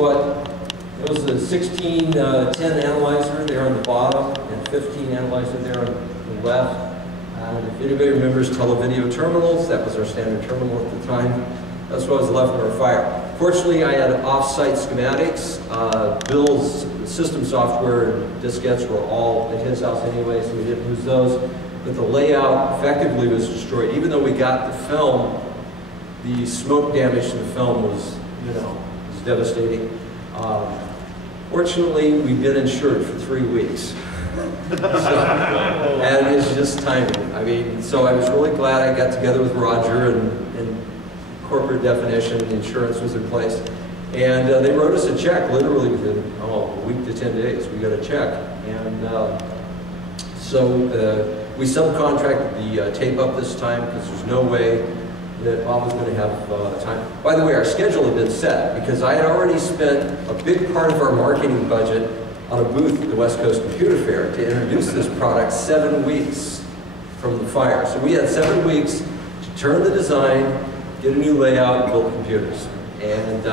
What it was a 1610 analyzer there on the bottom and 15 analyzer there on the left. And if anybody remembers televideo terminals, that was our standard terminal at the time. That's what was left of our fire. Fortunately, I had off-site schematics. Bill's system software and diskettes were all at his house anyway, so we didn't lose those. But the layout effectively was destroyed. Even though we got the film, the smoke damage to the film was, was devastating. Fortunately, we've been insured for 3 weeks. And it's just timing. I mean, so I was really glad I got together with Roger and corporate definition, insurance was in place. And they wrote us a check literally within a week to 10 days. We got a check. And so we subcontracted the tape up this time because there's no way that Bob was going to have time. By the way, our schedule had been set because I had already spent a big part of our marketing budget on a booth at the West Coast Computer Fair to introduce this product 7 weeks from the fire. So we had 7 weeks to turn the design, get a new layout, and build computers. And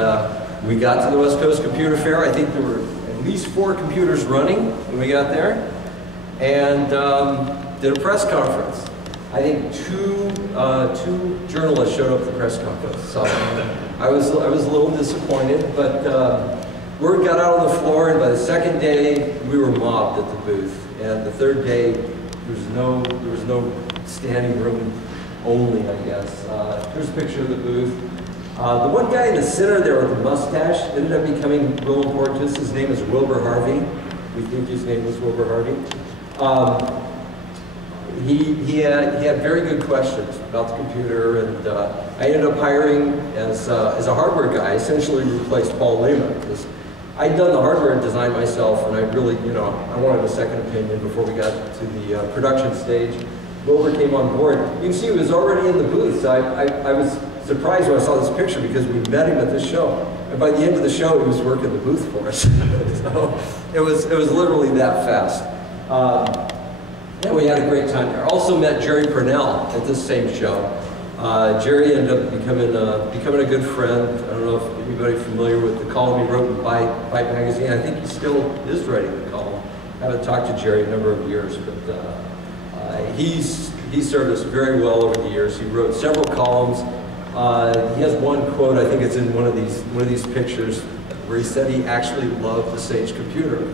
we got to the West Coast Computer Fair. I think there were at least 4 computers running when we got there, and did a press conference. I think two journalists showed up at the press conference, so I was a little disappointed, but word got out on the floor, and by the second day we were mobbed at the booth, and the third day there was no standing room only, I guess. Here's a picture of the booth. The one guy in the center there with the mustache ended up becoming real important to us. His name is Wilbur Harvey. We think his name was Wilbur Harvey. He had very good questions about the computer, and I ended up hiring as a hardware guy, essentially replaced Paul Lehman, because I'd done the hardware design myself, and I really, I wanted a second opinion before we got to the production stage. Wilbur came on board. You can see he was already in the booth, so I was surprised when I saw this picture because we met him at this show, and by the end of the show he was working the booth for us. So it was literally that fast. Yeah, we had a great time there. Also met Jerry Purnell at this same show. Jerry ended up becoming a good friend. I don't know if anybody familiar with the column he wrote in Byte magazine. I think he still is writing the column. I haven't talked to Jerry in a number of years, but he served us very well over the years. He wrote several columns. He has one quote, I think it's in one of these pictures, where he said he actually loved the Sage computer.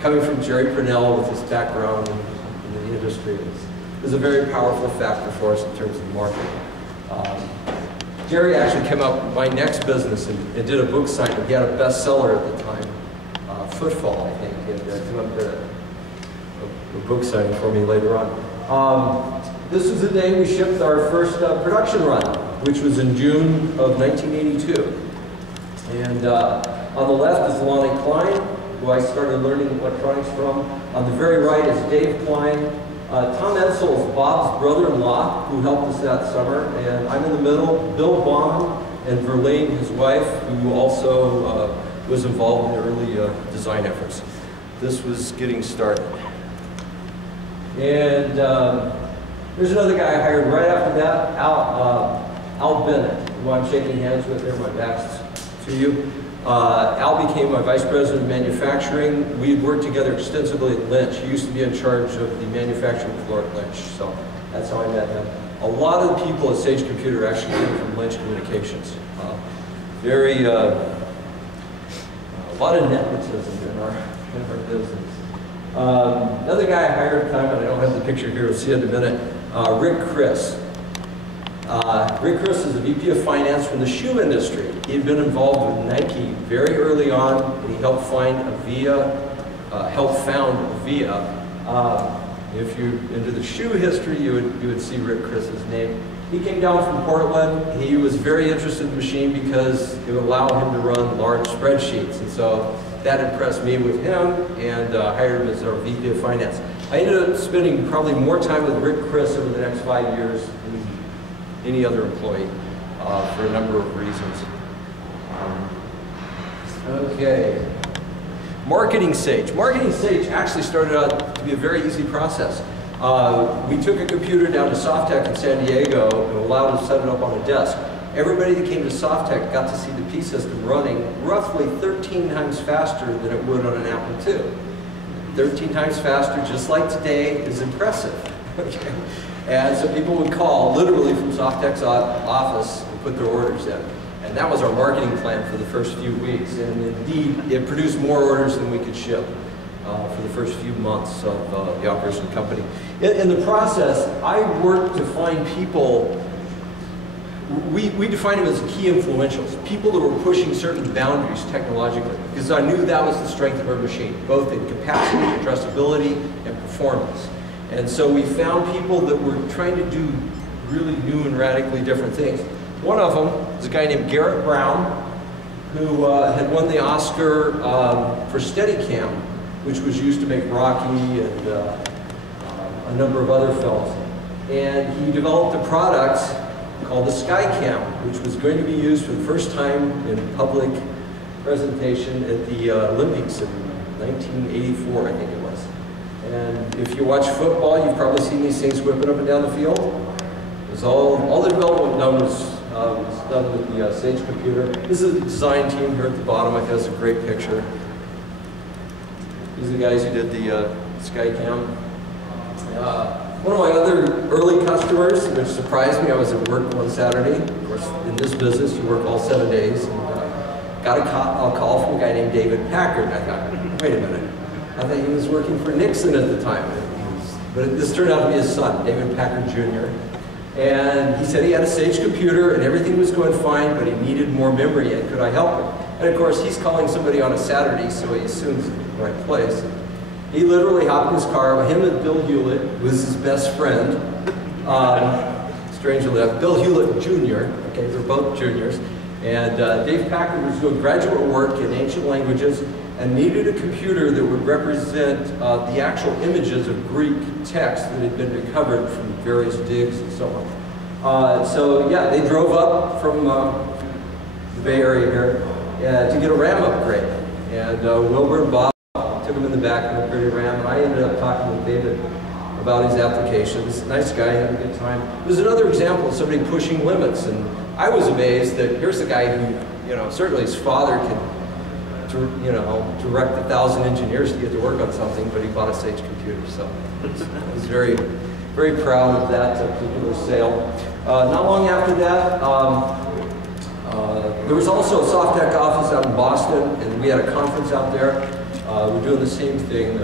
Coming from Jerry Purnell with his background in the industry, it was a very powerful factor for us in terms of marketing. Jerry actually came out with my next business and did a book signing. He had a bestseller at the time, Footfall, I think, and came up with a book signing for me later on. This was the day we shipped our first production run, which was in June of 1982. And on the left is Lonnie Klein, who I started learning electronics from. On the very right is Dave Klein. Tom Edsel is Bob's brother-in-law, who helped us that summer. And I'm in the middle, Bill Baum and Verlaine, his wife, who also was involved in the early design efforts. This was getting started. And there's another guy I hired right after that, Al Bennett, who I'm shaking hands with there, my back's to you. Al became my vice president of manufacturing. We had worked together extensively at Lynch. He used to be in charge of the manufacturing floor at Lynch, so that's how I met him. A lot of the people at Sage Computer actually came from Lynch Communications. A lot of nepotism in our business. Another guy I hired at the time, and I don't have the picture here, we'll see it in a minute, Rick Chris. Rick Chris is the VP of Finance from the shoe industry. He had been involved with Nike very early on, and he helped found Avia. If you're into the shoe history, you would see Rick Chris's name. He came down from Portland. He was very interested in the machine because it would allow him to run large spreadsheets, and so that impressed me with him, and hired him as our VP of Finance. I ended up spending probably more time with Rick Chris over the next 5 years than any other employee for a number of reasons. Okay. Marketing Sage. Marketing Sage actually started out to be a very easy process. We took a computer down to Softech in San Diego and allowed us to set it up on a desk. everybody that came to Softtek got to see the P system running roughly 13 times faster than it would on an Apple II. 13 times faster, just like today, is impressive. Okay? And so people would call literally from Softtek's office and put their orders in. And that was our marketing plan for the first few weeks. And indeed, it produced more orders than we could ship for the first few months of the operation of the company. In the process, I worked to find people, we defined them as key influentials, people that were pushing certain boundaries technologically, because I knew that was the strength of our machine, both in capacity, addressability, and performance. And so we found people that were trying to do really new and radically different things. One of them is a guy named Garrett Brown, who had won the Oscar for Steadicam, which was used to make Rocky and a number of other films. And he developed a product called the Skycam, which was going to be used for the first time in public presentation at the Olympics in 1984, I think it was. And if you watch football, you've probably seen these things whipping up and down the field. It was all the development done was done with the Sage computer. This is the design team here at the bottom. I think that's a great picture. These are the guys who did the Skycam. One of my other early customers, which surprised me, I was at work one Saturday. Of course, in this business, you work all 7 days. And, got a call from a guy named David Packard. I thought, wait a minute. I thought he was working for Nixon at the time. But this turned out to be his son, David Packard Jr. And he said he had a Sage computer and everything was going fine, but he needed more memory, and could I help him? And of course, he's calling somebody on a Saturday, so he assumes the right place. He literally hopped in his car, him and Bill Hewlett, who was his best friend. Strangely enough, Bill Hewlett Jr., okay, they're both juniors. And Dave Packard was doing graduate work in ancient languages and needed a computer that would represent the actual images of Greek text that had been recovered from various digs and so on. So yeah, they drove up from the Bay Area here to get a RAM upgrade. And Wilbur and Bob took him in the back and upgraded RAM, and I ended up talking with David about his applications. Nice guy, had a good time. There's another example of somebody pushing limits, and I was amazed that here's a guy who, certainly his father could, direct 1,000 engineers to get to work on something, but he bought a Sage computer, so I was very, very proud of that particular sale. Not long after that, there was also a Softtek office out in Boston, and we had a conference out there. We're doing the same thing,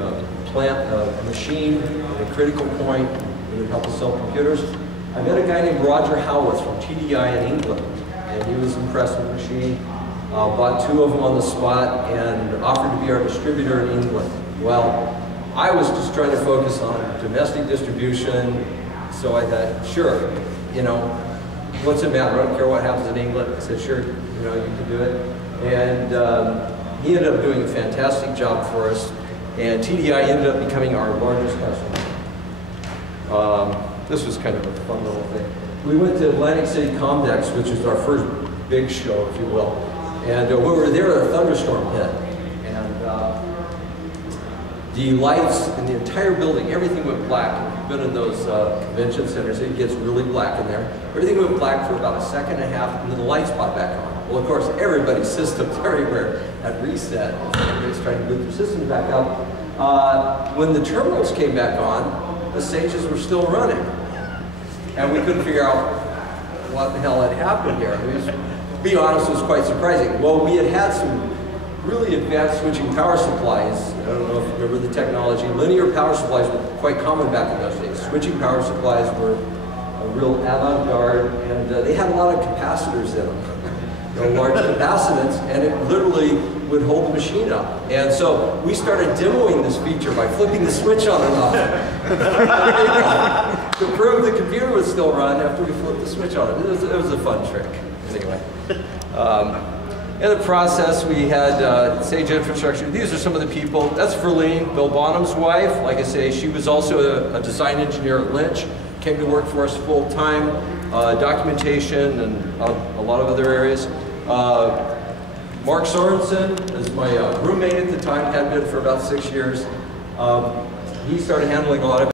plant a machine at a critical point that would help us sell computers. I met a guy named Roger Howarth from TDI in England, and he was impressed with the machine. Bought 2 of them on the spot and offered to be our distributor in England. Well, I was just trying to focus on domestic distribution, so I thought, sure, what's it matter? I don't care what happens in England. I said, sure, you can do it. And he ended up doing a fantastic job for us, and TDI ended up becoming our largest customer. This was kind of a fun little thing. We went to Atlantic City Comdex, which was our first big show, if you will. And we were there, a thunderstorm hit. And the lights in the entire building, everything went black. If you've been in those convention centers, it gets really black in there. Everything went black for about a second and a half, and then the lights popped back on. Well, of course, everybody's systems everywhere had reset. Everybody's trying to boot their systems back up. When the terminals came back on, the Sages were still running. And we couldn't figure out what the hell had happened here. To be honest, it was quite surprising. Well, we had some really advanced switching power supplies. I don't know if you remember the technology. Linear power supplies were quite common back in those days. Switching power supplies were a real avant-garde, and they had a lot of capacitors in them. Large capacitance, and it literally would hold the machine up. And so we started demoing this feature by flipping the switch on and off to prove the computer would still run after we flipped the switch on it. It was a fun trick, anyway. In the process, we had Sage Infrastructure. These are some of the people. That's Verlene, Bill Bonham's wife. Like I say, she was also a design engineer at Lynch. Came to work for us full time, documentation and a lot of other areas. Mark Sorensen is my roommate at the time, had been for about 6 years. He started handling a lot of